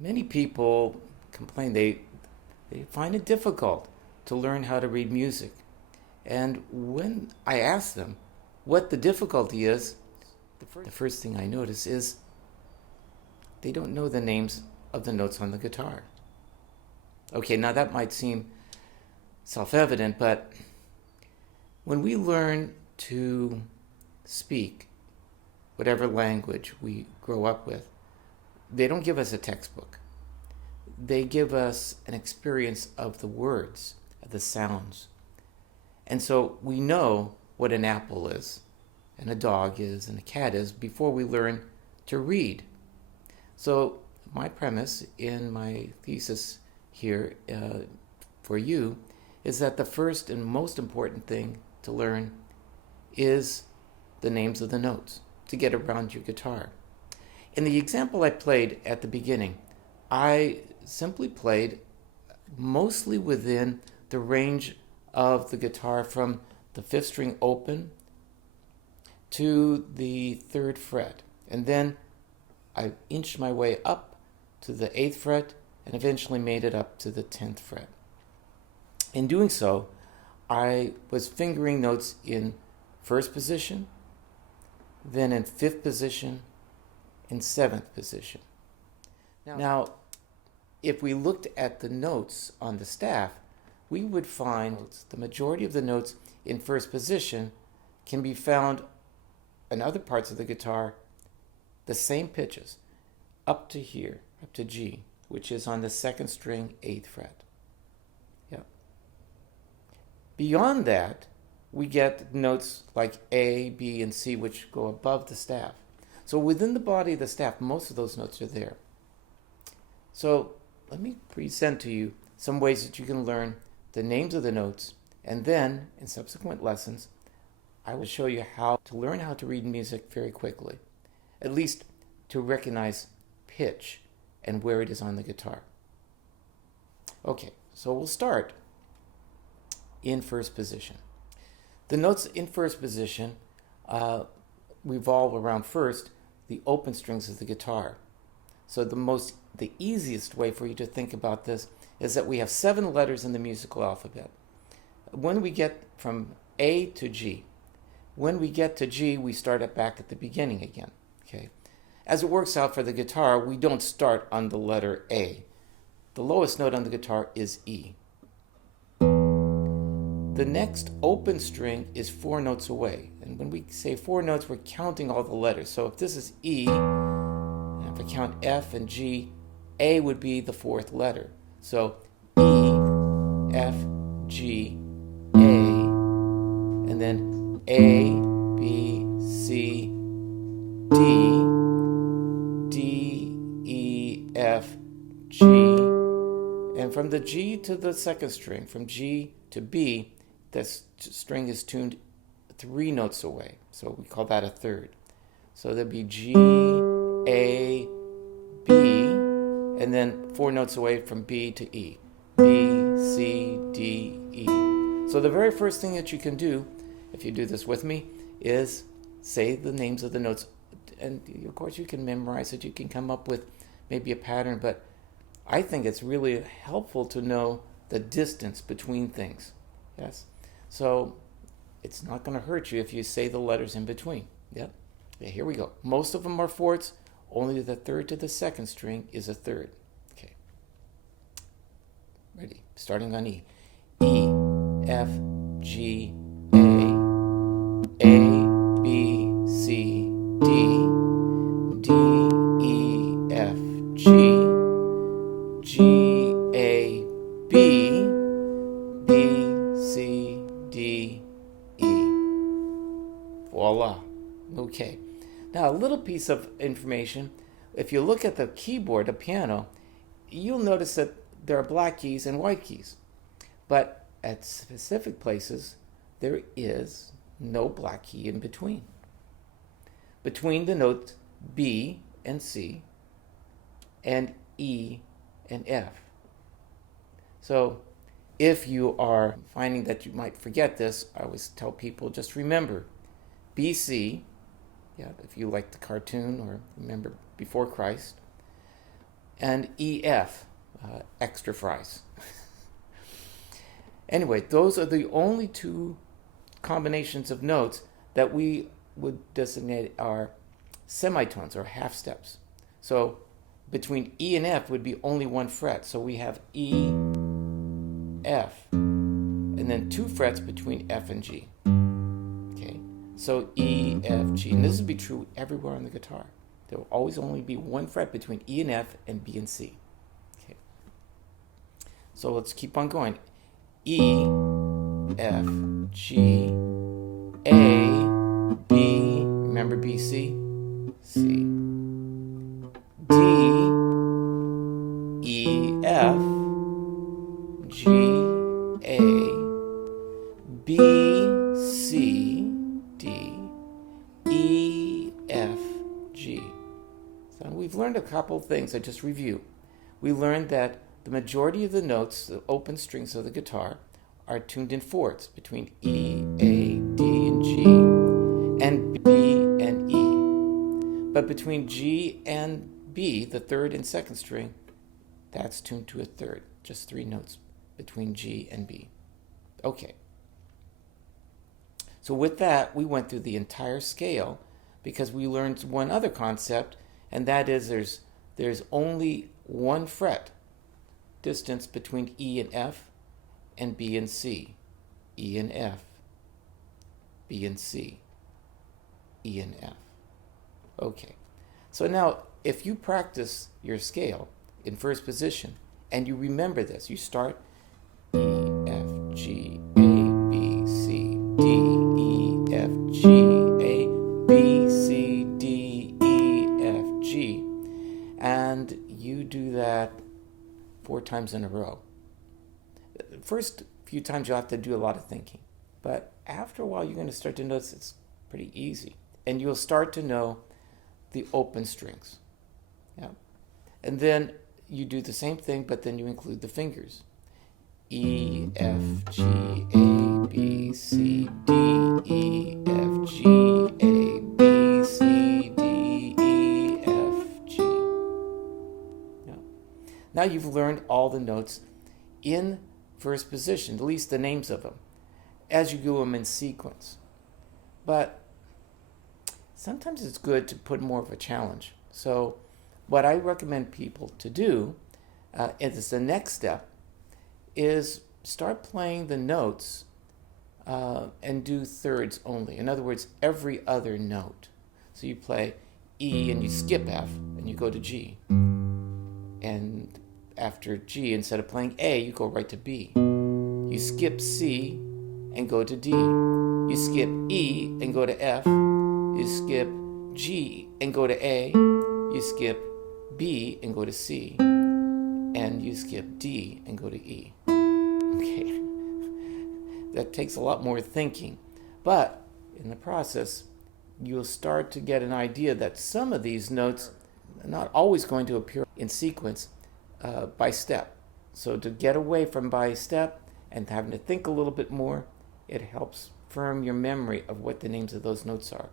Many people complain they find it difficult to learn how to read music. And when I ask them what the difficulty is, the first thing I notice is they don't know the names of the notes on the guitar. Okay, now that might seem self-evident, but when we learn to speak whatever language we grow up with, they don't give us a textbook. They give us an experience of the words, of the sounds. And so we know what an apple is, and a dog is, and a cat is, before we learn to read. So my premise in my thesis here for you is that the first and most important thing to learn is the names of the notes to get around your guitar. In the example I played at the beginning, I simply played mostly within the range of the guitar from the 5th string open to the 3rd fret. And then I inched my way up to the 8th fret and eventually made it up to the 10th fret. In doing so, I was fingering notes in 1st position, then in 5th position, in 7th position. Now, if we looked at the notes on the staff, we would find the majority of the notes in 1st position can be found in other parts of the guitar, the same pitches, up to here, up to G, which is on the 2nd string, 8th fret. Yep. Beyond that, we get notes like A, B, and C, which go above the staff. So within the body of the staff, most of those notes are there. So let me present to you some ways that you can learn the names of the notes, and then in subsequent lessons, I will show you how to learn how to read music very quickly, at least to recognize pitch and where it is on the guitar. Okay, so we'll start in 1st position. The notes in 1st position revolve around first the open strings of the guitar. So the easiest way for you to think about this is that we have 7 letters in the musical alphabet. When we get from A to G, when we get to G, we start back at the beginning again. Okay. As it works out for the guitar, we don't start on the letter A. The lowest note on the guitar is E. The next open string is 4 notes away. And when we say 4 notes, we're counting all the letters. So if this is E, and if I count F and G, A would be the 4th letter. So E, F, G, A, and then A, B, C, D, D, E, F, G, and from the G to the 2nd string, from G to B, the string is tuned 3 notes away. So we call that a 3rd. So there'd be G, A, B, and then 4 notes away from B to E. B, C, D, E. So the very first thing that you can do, if you do this with me, is say the names of the notes. And of course you can memorize it, you can come up with maybe a pattern, but I think it's really helpful to know the distance between things. Yes? So it's not going to hurt you if you say the letters in between. Yep. Yeah, here we go. Most of them are 4ths. Only the 3rd to the 2nd string is a 3rd. Okay. Ready? Starting on E. E, F, G, A, B, C, D, D, E, F, G, G, A, B, B, C, D, E. Voila. Okay. Now, a little piece of information. If you look at the keyboard, a piano, you'll notice that there are black keys and white keys. But at specific places, there is no black key in between. Between the notes B and C and E and F. So if you are finding that you might forget this, I always tell people just remember BC, if you like the cartoon or remember before Christ, and EF, extra fries. Anyway, those are the only two combinations of notes that we would designate are semitones or half steps. So between E and F would be only one fret. So we have E, F, and then 2 frets between F and G. Okay, so E, F, G. And this would be true everywhere on the guitar. There will always only be 1 fret between E and F and B and C. Okay, so let's keep on going. E, F, G, A, B, remember B, C, C, D, E, F, G, A, B, C, D, E, F, G. So we've learned a couple things. I just review. We learned that the majority of the notes, the open strings of the guitar, are tuned in fourths between E, A, D, and G, and B and E. But between G and B, the third and second string, that's tuned to a third, just 3 notes between G and B. Okay. So with that, we went through the entire scale because we learned one other concept, and that is there's only 1 fret distance between E and F and B and C, E and F, B and C, E and F. Okay, so now if you practice your scale in first position and you remember this, you start E, F, G, A, B, C, D, E, F, G, A, B, C, D, E, F, G, and you do that 4 times in a row. The first few times you'll have to do a lot of thinking, but after a while you're going to start to notice it's pretty easy, and you'll start to know the open strings. Yeah. And then you do the same thing, but then you include the fingers. E, F, G, A, B, C, D, E, F, G, A, B, C, D, E, F, G. Yeah. Now you've learned all the notes in first position, at least the names of them, as you do them in sequence. But sometimes it's good to put more of a challenge. So what I recommend people to do is the next step is start playing the notes and do thirds only. In other words, every other note. So you play E and you skip F and you go to G. And after G, instead of playing A, you go right to B. You skip C and go to D. You skip E and go to F. You skip G and go to A. You skip B and go to C. And you skip D and go to E. Okay. That takes a lot more thinking. But in the process, you'll start to get an idea that some of these notes are not always going to appear in sequence by step. So to get away from by step and having to think a little bit more, it helps firm your memory of what the names of those notes are.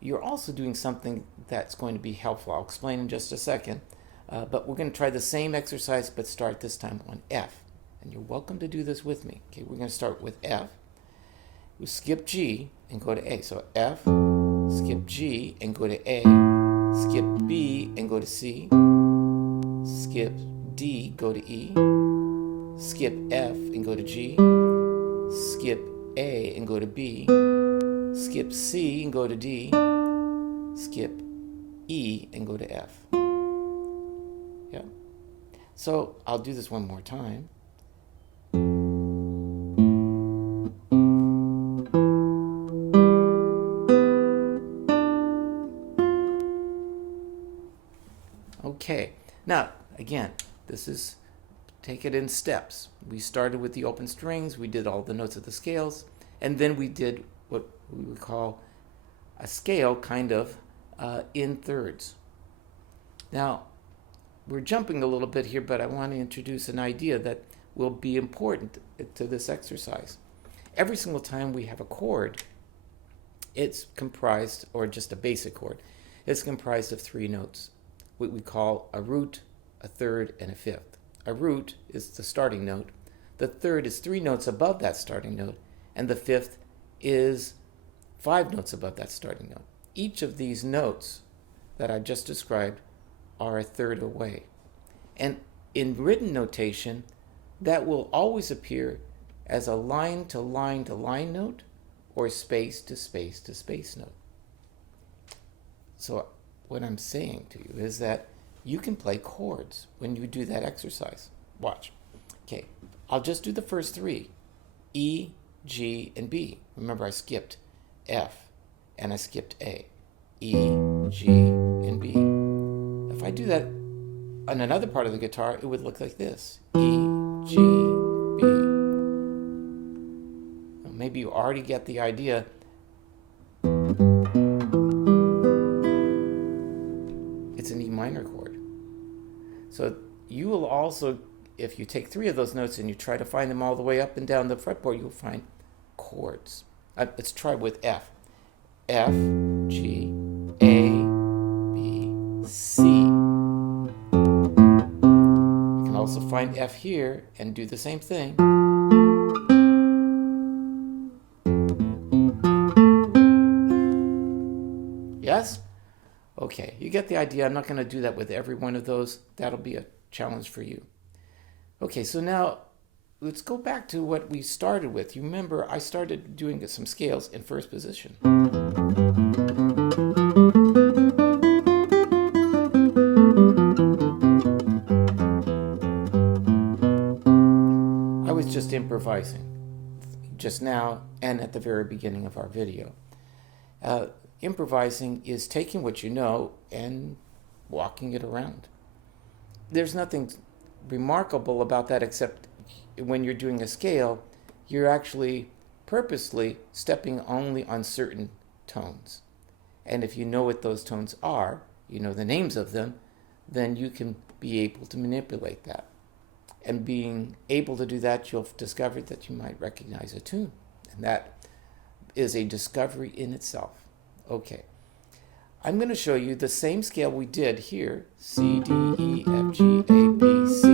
You're also doing something that's going to be helpful. I'll explain in just a second. But we're going to try the same exercise, but start this time on F. And you're welcome to do this with me. Okay, we're going to start with F. We skip G and go to A. So F, skip G and go to A. Skip B and go to C. Skip D, go to E. Skip F and go to G. Skip A and go to B. Skip C and go to D. Skip E and go to F. Yeah. So I'll do this one more time. Okay. Now, again, take it in steps. We started with the open strings, we did all the notes of the scales, and then we did what we would call a scale kind of in thirds. Now, we're jumping a little bit here, but I want to introduce an idea that will be important to this exercise. Every single time we have a chord, it's comprised, or just a basic chord, it's comprised of 3 notes. what we call a root, a third, and a fifth. A root is the starting note. The third is 3 notes above that starting note, and the fifth is 5 notes above that starting note. Each of these notes that I just described are a third away. And in written notation, that will always appear as a line to line to line note or space to space to space note. So what I'm saying to you is that you can play chords when you do that exercise. Watch. Okay, I'll just do the first 3, E, G, and B. Remember, I skipped F and I skipped A. E, G, and B. If I do that on another part of the guitar, it would look like this. E, G, B. Well, maybe you already get the idea. It's an E minor chord. So you will also, if you take 3 of those notes and you try to find them all the way up and down the fretboard, you'll find chords. Let's try with F. F, G, A, B, C. You can also find F here and do the same thing. Yes? Okay, you get the idea. I'm not going to do that with every one of those. That'll be a challenge for you. Okay, so now let's go back to what we started with. You remember I started doing some scales in first position. I was just improvising just now and at the very beginning of our video. Improvising is taking what you know and walking it around. There's nothing remarkable about that except when you're doing a scale, you're actually purposely stepping only on certain tones. And if you know what those tones are, you know the names of them, then you can be able to manipulate that. And being able to do that, you'll discover that you might recognize a tune. And that is a discovery in itself. Okay, I'm going to show you the same scale we did here, C, D, E, F, G, A, B, C,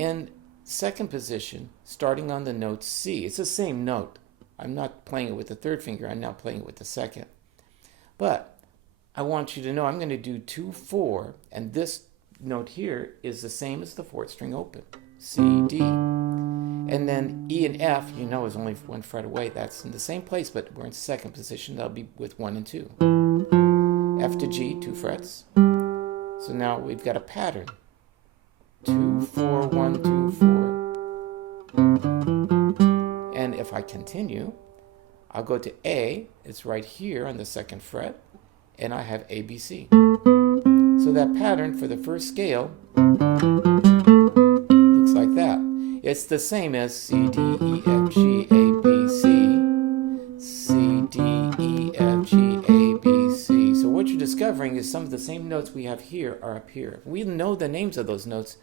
in second position, starting on the note C. It's the same note. I'm not playing it with the third finger, I'm now playing it with the second. But I want you to know I'm going to do 2, 4, and this note here is the same as the 4th string open, C, D. And then E and F, you know, is only 1 fret away. That's in the same place, but we're in second position. That'll be with 1 and 2. F to G, 2 frets. So now we've got a pattern. 2, 4, 1, 2, 4. And if I continue, I'll go to A. It's right here on the 2nd fret. And I have A, B, C. So that pattern for the first scale looks like that. It's the same as C, D, E, F, G, A, B, C. C, D, E, F, G, A, B, C. So what you're discovering is some of the same notes we have here are up here. We know the names of those notes,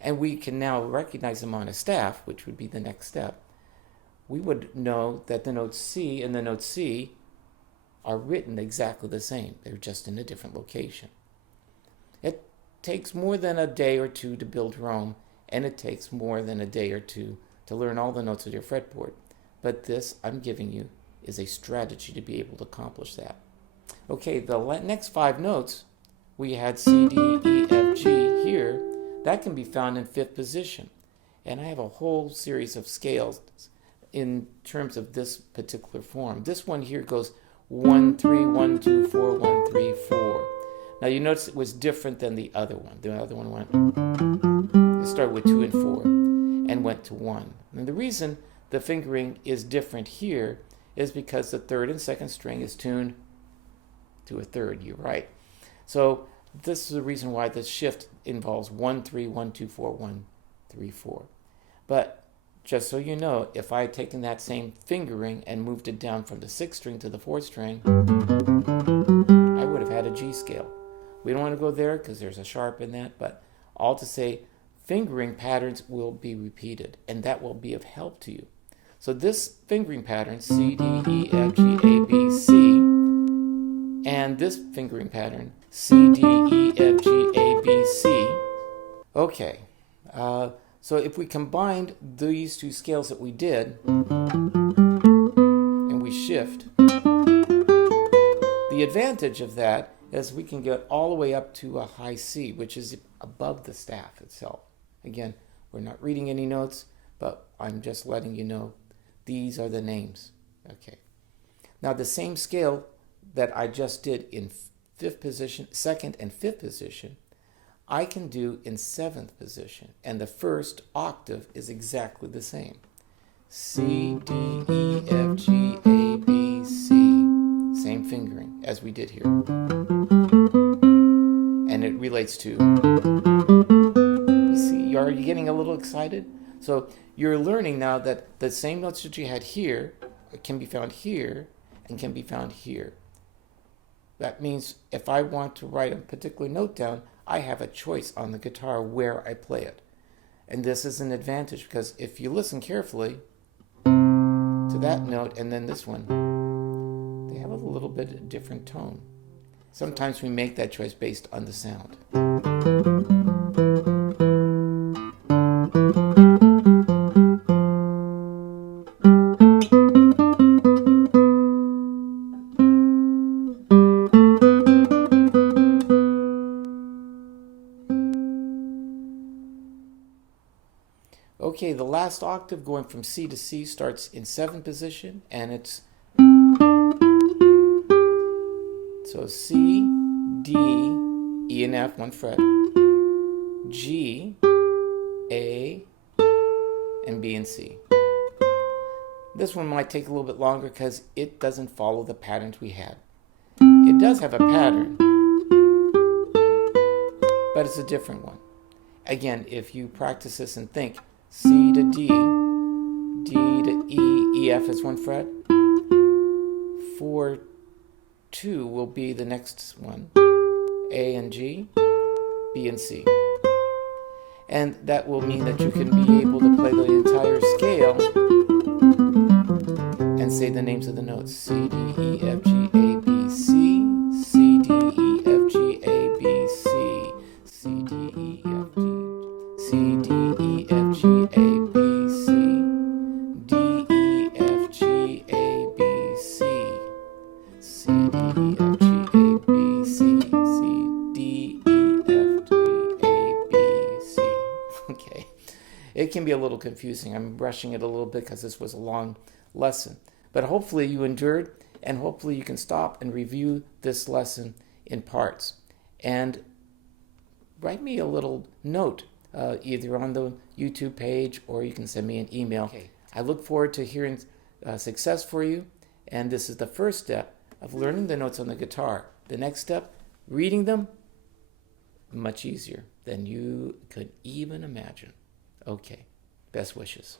and we can now recognize them on a staff, which would be the next step. We would know that the note C and the note C are written exactly the same. They're just in a different location. It takes more than a day or two to build Rome, and it takes more than a day or two to learn all the notes of your fretboard. But this I'm giving you is a strategy to be able to accomplish that. Okay, the next 5 notes, we had C, D, E, F, G here. That can be found in 5th position. And I have a whole series of scales in terms of this particular form. This one here goes 1, 3, 1, 2, 4, 1, 3, 4. Now you notice it was different than the other one. The other one it started with 2 and 4 and went to 1. And the reason the fingering is different here is because the 3rd and 2nd string is tuned to a 3rd. You're right. So this is the reason why this shift involves 1, 3, 1, 2, 4, 1, 3, 4. But just so you know, if I had taken that same fingering and moved it down from the 6th string to the 4th string, I would have had a G scale. We don't want to go there because there's a sharp in that, but all to say, fingering patterns will be repeated, and that will be of help to you. So this fingering pattern, C, D, E, F, G, A, B, C, and this fingering pattern, C, D, E, F, Okay, so if we combined these two scales that we did, and we shift, the advantage of that is we can get all the way up to a high C, which is above the staff itself. Again, we're not reading any notes, but I'm just letting you know these are the names. Okay. Now the same scale that I just did in fifth position, second and fifth position, I can do in seventh position, and the first octave is exactly the same. C, D, E, F, G, A, B, C. Same fingering as we did here. And it relates to, you see, are you getting a little excited? So you're learning now that the same notes that you had here can be found here and can be found here. That means if I want to write a particular note down, I have a choice on the guitar where I play it. And this is an advantage because if you listen carefully to that note and then this one, they have a little bit different tone. Sometimes we make that choice based on the sound. Okay, the last octave going from C to C starts in seventh position, and it's so C, D, E and F, one fret, G, A, and B and C. This one might take a little bit longer because it doesn't follow the patterns we had. It does have a pattern, but it's a different one. Again, if you practice this and think, C to D, D to E, E, F is one fret, 4, 2 will be the next one, A and G, B and C. And that will mean that you can be able to play the entire scale and say the names of the notes. C, D, E, F, G, A, B, C, C, D, E, F, G, A, B, C, C, D, E, F, G, C, D, E, F, G, A, B, C, D, E, F, G, A, B, C, C, D, E, F, G, A, B, C, C, D, E, F, G, A, B, C. Okay, it can be a little confusing. I'm rushing it a little bit because this was a long lesson. But hopefully you endured, and hopefully you can stop and review this lesson in parts. And write me a little note, either on the YouTube page or you can send me an email. Okay. I look forward to hearing success for you. And this is the first step of learning the notes on the guitar. The next step, reading them, much easier than you could even imagine. Okay, best wishes.